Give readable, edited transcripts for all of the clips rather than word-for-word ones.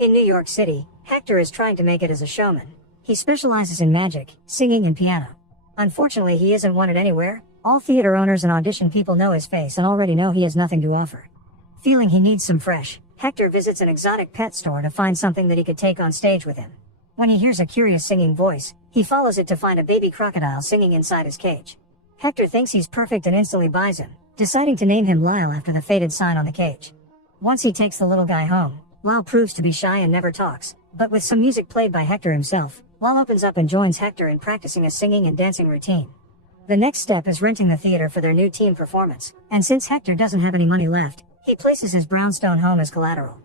In New York City, Hector is trying to make it as a showman. He specializes in magic, singing and piano. Unfortunately, he isn't wanted anywhere. All theater owners and audition people know his face and already know he has nothing to offer. Feeling he needs some fresh, Hector visits an exotic pet store to find something that he could take on stage with him. When he hears a curious singing voice, he follows it to find a baby crocodile singing inside his cage. Hector thinks he's perfect and instantly buys him, deciding to name him Lyle after the faded sign on the cage. Once he takes the little guy home, Lyle proves to be shy and never talks, but with some music played by Hector himself, Lyle opens up and joins Hector in practicing a singing and dancing routine. The next step is renting the theater for their new team performance, and since Hector doesn't have any money left, he places his brownstone home as collateral.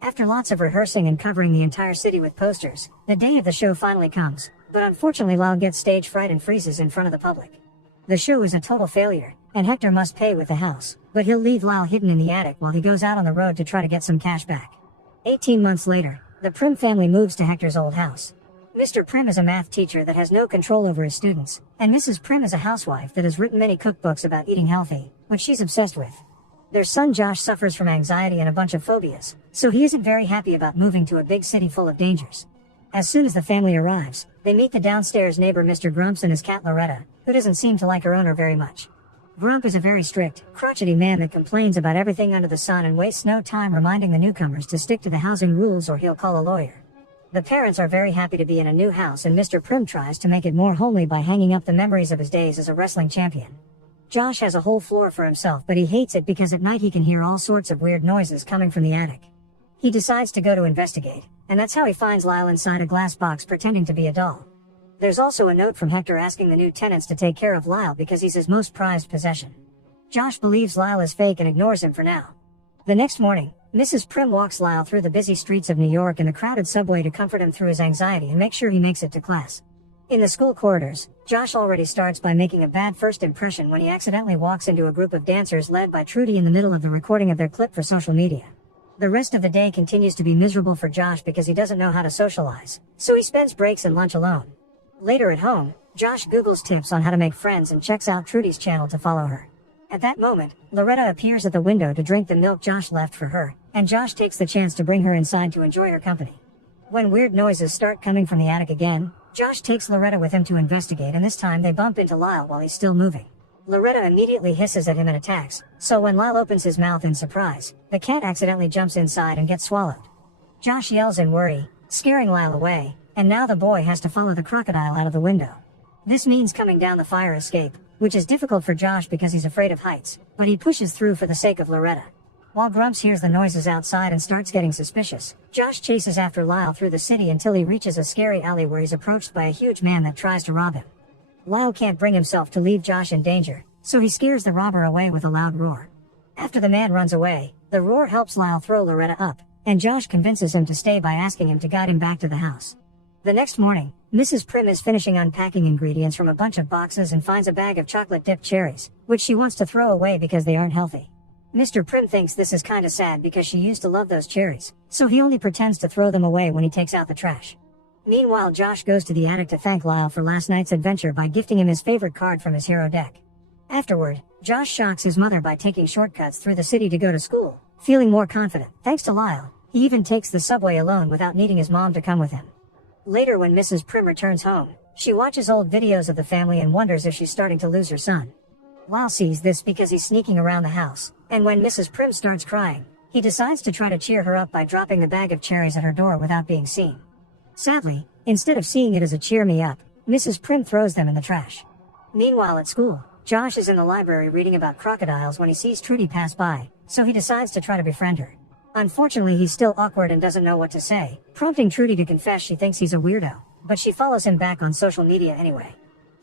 After lots of rehearsing and covering the entire city with posters, the day of the show finally comes, but unfortunately Lyle gets stage fright and freezes in front of the public. The show is a total failure, and Hector must pay with the house, but he'll leave Lyle hidden in the attic while he goes out on the road to try to get some cash back. 18 months later, the Prim family moves to Hector's old house. Mr. Prim is a math teacher that has no control over his students, and Mrs. Prim is a housewife that has written many cookbooks about eating healthy, which she's obsessed with. Their son Josh suffers from anxiety and a bunch of phobias, so he isn't very happy about moving to a big city full of dangers. As soon as the family arrives, they meet the downstairs neighbor Mr. Grumps and his cat Loretta, who doesn't seem to like her owner very much. Grump is a very strict, crotchety man that complains about everything under the sun and wastes no time reminding the newcomers to stick to the housing rules or he'll call a lawyer. The parents are very happy to be in a new house and Mr. Prim tries to make it more homely by hanging up the memories of his days as a wrestling champion. Josh has a whole floor for himself, but he hates it because at night he can hear all sorts of weird noises coming from the attic. He decides to go to investigate, and that's how he finds Lyle inside a glass box pretending to be a doll. There's also a note from Hector asking the new tenants to take care of Lyle because he's his most prized possession. Josh believes Lyle is fake and ignores him for now. The next morning, Mrs. Prim walks Lyle through the busy streets of New York and the crowded subway to comfort him through his anxiety and make sure he makes it to class. In the school corridors, Josh already starts by making a bad first impression when he accidentally walks into a group of dancers led by Trudy in the middle of the recording of their clip for social media. The rest of the day continues to be miserable for Josh because he doesn't know how to socialize, so he spends breaks and lunch alone. Later at home, Josh Googles tips on how to make friends and checks out Trudy's channel to follow her. At that moment, Loretta appears at the window to drink the milk Josh left for her, and Josh takes the chance to bring her inside to enjoy her company. When weird noises start coming from the attic again, Josh takes Loretta with him to investigate, and this time they bump into Lyle while he's still moving. Loretta immediately hisses at him and attacks, so when Lyle opens his mouth in surprise, the cat accidentally jumps inside and gets swallowed. Josh yells in worry, scaring Lyle away, and now the boy has to follow the crocodile out of the window. This means coming down the fire escape, which is difficult for Josh because he's afraid of heights, but he pushes through for the sake of Loretta. While Grumps hears the noises outside and starts getting suspicious, Josh chases after Lyle through the city until he reaches a scary alley where he's approached by a huge man that tries to rob him. Lyle can't bring himself to leave Josh in danger, so he scares the robber away with a loud roar. After the man runs away, the roar helps Lyle throw Loretta up, and Josh convinces him to stay by asking him to guide him back to the house. The next morning, Mrs. Prim is finishing unpacking ingredients from a bunch of boxes and finds a bag of chocolate-dipped cherries, which she wants to throw away because they aren't healthy. Mr. Prim thinks this is kinda sad because she used to love those cherries, so he only pretends to throw them away when he takes out the trash. Meanwhile, Josh goes to the attic to thank Lyle for last night's adventure by gifting him his favorite card from his hero deck. Afterward, Josh shocks his mother by taking shortcuts through the city to go to school, feeling more confident. Thanks to Lyle, he even takes the subway alone without needing his mom to come with him. Later, when Mrs. Prim returns home, she watches old videos of the family and wonders if she's starting to lose her son. Lyle sees this because he's sneaking around the house, and when Mrs. Prim starts crying, he decides to try to cheer her up by dropping the bag of cherries at her door without being seen. Sadly, instead of seeing it as a cheer me up, Mrs. Prim throws them in the trash. Meanwhile at school, Josh is in the library reading about crocodiles when he sees Trudy pass by, so he decides to try to befriend her. Unfortunately, he's still awkward and doesn't know what to say, prompting Trudy to confess she thinks he's a weirdo, but she follows him back on social media anyway.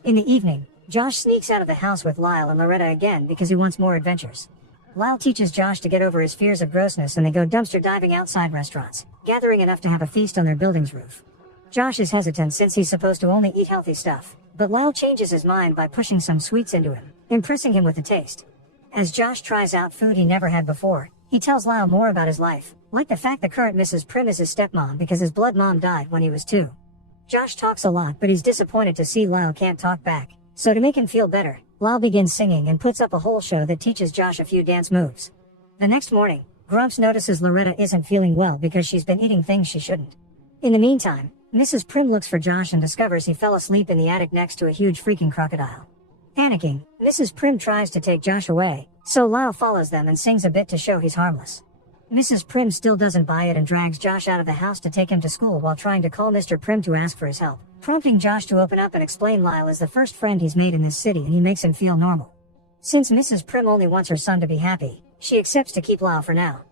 In the evening, Josh sneaks out of the house with Lyle and Loretta again because he wants more adventures. Lyle teaches Josh to get over his fears of grossness and they go dumpster diving outside restaurants, gathering enough to have a feast on their building's roof. Josh is hesitant since he's supposed to only eat healthy stuff, but Lyle changes his mind by pushing some sweets into him, impressing him with the taste. As Josh tries out food he never had before, he tells Lyle more about his life, like the fact the current Mrs. Prim is his stepmom because his blood mom died when he was 2. Josh talks a lot, but he's disappointed to see Lyle can't talk back, so to make him feel better, Lyle begins singing and puts up a whole show that teaches Josh a few dance moves. The next morning, Grumps notices Loretta isn't feeling well because she's been eating things she shouldn't. In the meantime, Mrs. Prim looks for Josh and discovers he fell asleep in the attic next to a huge freaking crocodile. Panicking, Mrs. Prim tries to take Josh away, so Lyle follows them and sings a bit to show he's harmless. Mrs. Prim still doesn't buy it and drags Josh out of the house to take him to school while trying to call Mr. Prim to ask for his help, prompting Josh to open up and explain Lyle is the first friend he's made in this city and he makes him feel normal. Since Mrs. Prim only wants her son to be happy, she accepts to keep Lyle for now.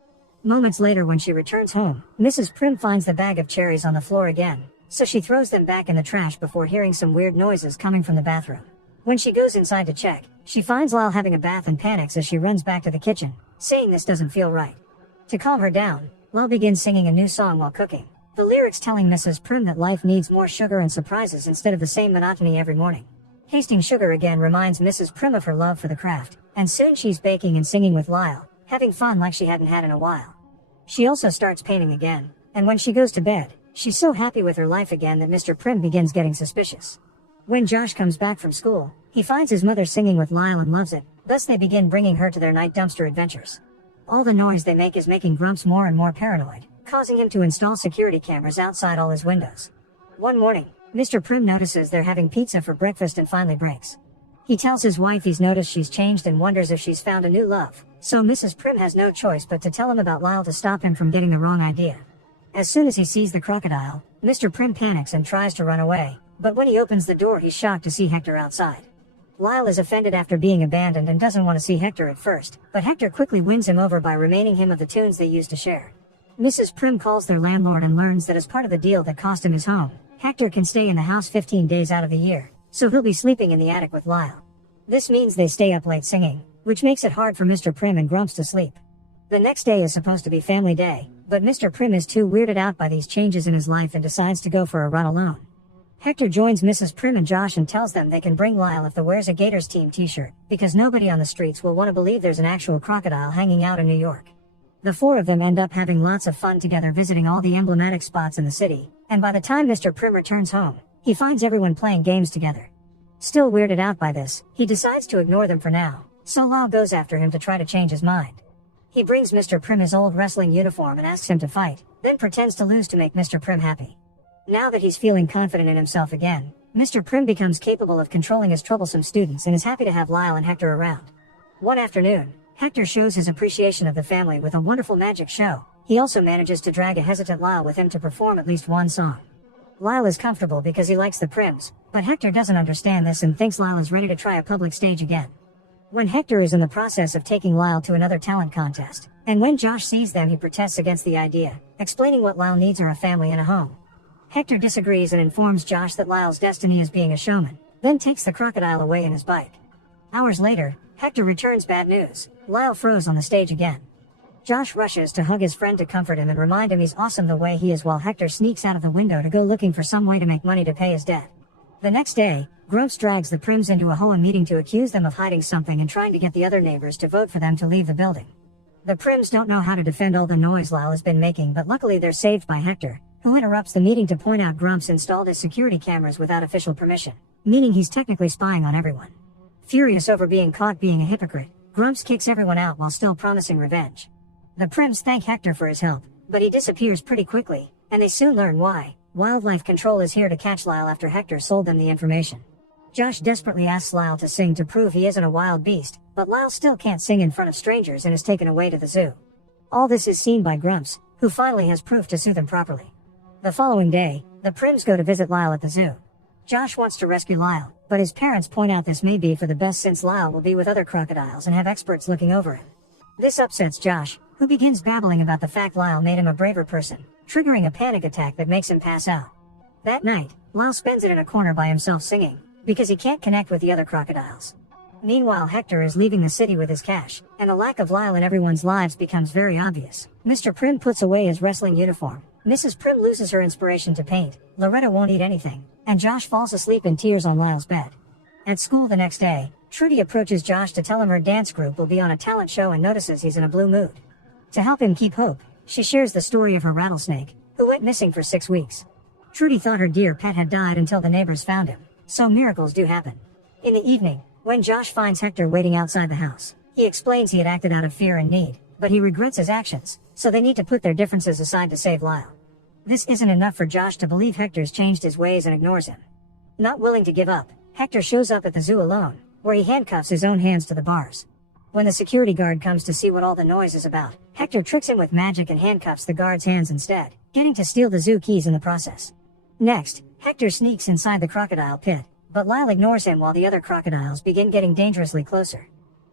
Moments later when she returns home, Mrs. Prim finds the bag of cherries on the floor again, so she throws them back in the trash before hearing some weird noises coming from the bathroom. When she goes inside to check, she finds Lyle having a bath and panics as she runs back to the kitchen, saying this doesn't feel right. To calm her down, Lyle begins singing a new song while cooking, the lyrics telling Mrs. Prim that life needs more sugar and surprises instead of the same monotony every morning. Tasting sugar again reminds Mrs. Prim of her love for the craft, and soon she's baking and singing with Lyle, having fun like she hadn't had in a while. She also starts painting again, and when she goes to bed, she's so happy with her life again that Mr. Prim begins getting suspicious. When Josh comes back from school, he finds his mother singing with Lyle and loves it, thus they begin bringing her to their night dumpster adventures. All the noise they make is making Grumps more and more paranoid, causing him to install security cameras outside all his windows. One morning, Mr. Prim notices they're having pizza for breakfast and finally breaks. He tells his wife he's noticed she's changed and wonders if she's found a new love, so Mrs. Prim has no choice but to tell him about Lyle to stop him from getting the wrong idea. As soon as he sees the crocodile, Mr. Prim panics and tries to run away, but when he opens the door he's shocked to see Hector outside. Lyle is offended after being abandoned and doesn't want to see Hector at first, but Hector quickly wins him over by reminding him of the tunes they used to share. Mrs. Prim calls their landlord and learns that as part of the deal that cost him his home, Hector can stay in the house 15 days out of the year, so he'll be sleeping in the attic with Lyle. This means they stay up late singing, which makes it hard for Mr. Prim and Grumps to sleep. The next day is supposed to be family day, but Mr. Prim is too weirded out by these changes in his life and decides to go for a run alone. Hector joins Mrs. Prim and Josh and tells them they can bring Lyle if he wears a Gators team t-shirt, because nobody on the streets will want to believe there's an actual crocodile hanging out in New York. The four of them end up having lots of fun together visiting all the emblematic spots in the city, and by the time Mr. Prim returns home, he finds everyone playing games together. Still weirded out by this, he decides to ignore them for now, so Lyle goes after him to try to change his mind. He brings Mr. Prim his old wrestling uniform and asks him to fight, then pretends to lose to make Mr. Prim happy. Now that he's feeling confident in himself again, Mr. Prim becomes capable of controlling his troublesome students and is happy to have Lyle and Hector around. One afternoon, Hector shows his appreciation of the family with a wonderful magic show. He also manages to drag a hesitant Lyle with him to perform at least one song. Lyle is comfortable because he likes the Prims, but Hector doesn't understand this and thinks Lyle is ready to try a public stage again. When Hector is in the process of taking Lyle to another talent contest, and when Josh sees them he protests against the idea, explaining what Lyle needs are a family and a home. Hector disagrees and informs Josh that Lyle's destiny is being a showman, then takes the crocodile away in his bike. Hours later, Hector returns bad news. Lyle froze on the stage again. Josh rushes to hug his friend to comfort him and remind him he's awesome the way he is while Hector sneaks out of the window to go looking for some way to make money to pay his debt. The next day, Grumps drags the Prims into a Hoa meeting to accuse them of hiding something and trying to get the other neighbors to vote for them to leave the building. The Prims don't know how to defend all the noise Lyle has been making, but luckily they're saved by Hector, who interrupts the meeting to point out Grumps installed his security cameras without official permission, meaning he's technically spying on everyone. Furious over being caught being a hypocrite, Grumps kicks everyone out while still promising revenge. The Prims thank Hector for his help, but he disappears pretty quickly, and they soon learn why. Wildlife Control is here to catch Lyle after Hector sold them the information. Josh desperately asks Lyle to sing to prove he isn't a wild beast, but Lyle still can't sing in front of strangers and is taken away to the zoo. All this is seen by Grumps, who finally has proof to soothe him properly. The following day, the Prims go to visit Lyle at the zoo. Josh wants to rescue Lyle, but his parents point out this may be for the best since Lyle will be with other crocodiles and have experts looking over him. This upsets Josh, who begins babbling about the fact Lyle made him a braver person, triggering a panic attack that makes him pass out. That night, Lyle spends it in a corner by himself singing, because he can't connect with the other crocodiles. Meanwhile, Hector is leaving the city with his cash, and the lack of Lyle in everyone's lives becomes very obvious. Mr. Prim puts away his wrestling uniform. Mrs. Prim loses her inspiration to paint, Loretta won't eat anything, and Josh falls asleep in tears on Lyle's bed. At school the next day, Trudy approaches Josh to tell him her dance group will be on a talent show and notices he's in a blue mood. To help him keep hope, she shares the story of her rattlesnake, who went missing for 6 weeks. Trudy thought her dear pet had died until the neighbors found him, so miracles do happen. In the evening, when Josh finds Hector waiting outside the house, he explains he had acted out of fear and need, but he regrets his actions, so they need to put their differences aside to save Lyle. This isn't enough for Josh to believe Hector's changed his ways and ignores him. Not willing to give up, Hector shows up at the zoo alone, where he handcuffs his own hands to the bars. When the security guard comes to see what all the noise is about, Hector tricks him with magic and handcuffs the guard's hands instead, getting to steal the zoo keys in the process. Next, Hector sneaks inside the crocodile pit, but Lyle ignores him while the other crocodiles begin getting dangerously closer.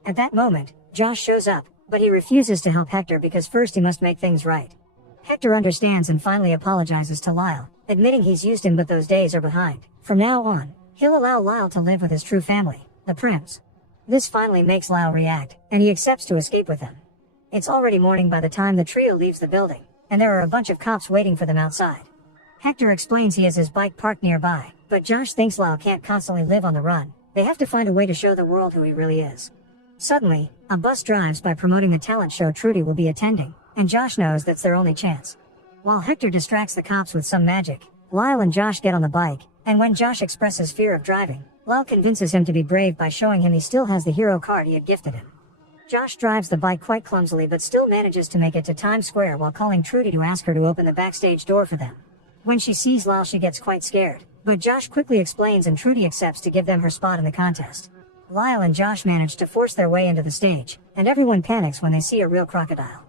At that moment, Josh shows up, but he refuses to help Hector because first he must make things right. Hector understands and finally apologizes to Lyle, admitting he's used him but those days are behind. From now on, he'll allow Lyle to live with his true family, the Prims. This finally makes Lyle react, and he accepts to escape with them. It's already morning by the time the trio leaves the building, and there are a bunch of cops waiting for them outside. Hector explains he has his bike parked nearby, but Josh thinks Lyle can't constantly live on the run. They have to find a way to show the world who he really is. Suddenly, a bus drives by promoting the talent show Trudy will be attending, and Josh knows that's their only chance. While Hector distracts the cops with some magic, Lyle and Josh get on the bike, and when Josh expresses fear of driving, Lyle convinces him to be brave by showing him he still has the hero card he had gifted him. Josh drives the bike quite clumsily but still manages to make it to Times Square while calling Trudy to ask her to open the backstage door for them. When she sees Lyle she gets quite scared, but Josh quickly explains and Trudy accepts to give them her spot in the contest. Lyle and Josh manage to force their way into the stage, and everyone panics when they see a real crocodile.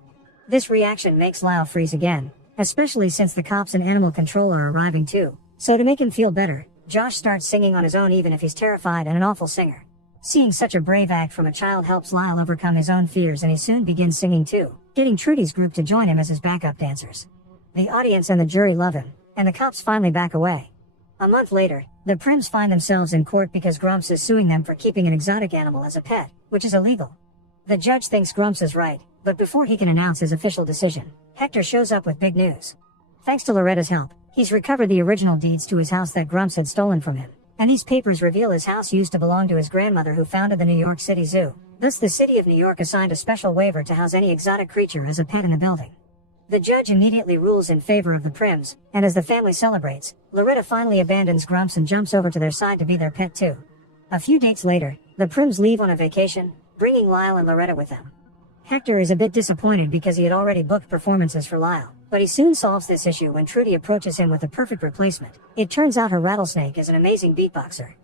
This reaction makes Lyle freeze again, especially since the cops and animal control are arriving too, so to make him feel better, Josh starts singing on his own even if he's terrified and an awful singer. Seeing such a brave act from a child helps Lyle overcome his own fears and he soon begins singing too, getting Trudy's group to join him as his backup dancers. The audience and the jury love him, and the cops finally back away. A month later, the Prims find themselves in court because Grumps is suing them for keeping an exotic animal as a pet, which is illegal. The judge thinks Grumps is right, but before he can announce his official decision, Hector shows up with big news. Thanks to Loretta's help, he's recovered the original deeds to his house that Grumps had stolen from him, and these papers reveal his house used to belong to his grandmother who founded the New York City Zoo. Thus the city of New York assigned a special waiver to house any exotic creature as a pet in the building. The judge immediately rules in favor of the Prims, and as the family celebrates, Loretta finally abandons Grumps and jumps over to their side to be their pet too. A few dates later, the Prims leave on a vacation, bringing Lyle and Loretta with them. Hector is a bit disappointed because he had already booked performances for Lyle, but he soon solves this issue when Trudy approaches him with the perfect replacement. It turns out her rattlesnake is an amazing beatboxer.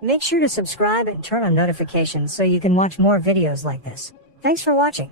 Make sure to subscribe and turn on notifications so you can watch more videos like this. Thanks for watching.